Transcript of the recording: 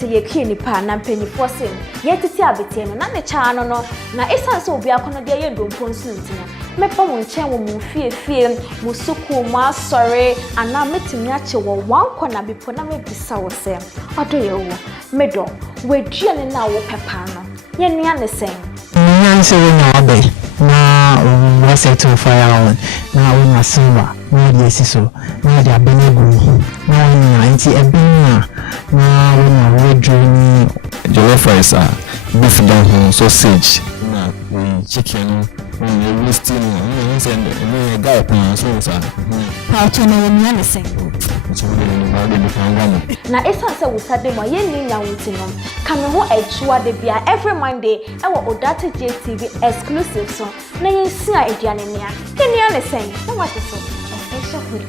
Tilly Akua Nipaa na mpanyifo sem yetiti abete no na ne cha no na esanse obi akono de ye ndompo nsunti no mepa mo nchen wo mo fiefie mo suku mo asore ana metimi ache wo wanko na bipo na mebisa wo sem odo ye wo medo wedua ne na wo pepa no ye Nua Ne Sen nyanse wo na abe na we set to fire on na wo na silver na de siso na de abenegu na anti ebina na we na red journey jollof rice beef down sausage na chicken na roasting na send na guy pan so sa how to know Nua Ne Sen na esanse wo sade mo ye ni nyawuti no kame ho etua de bia every Monday e wo ODARTEYGH TV exclusive so na yensia eduane nia Nua Ne Sen na what so special food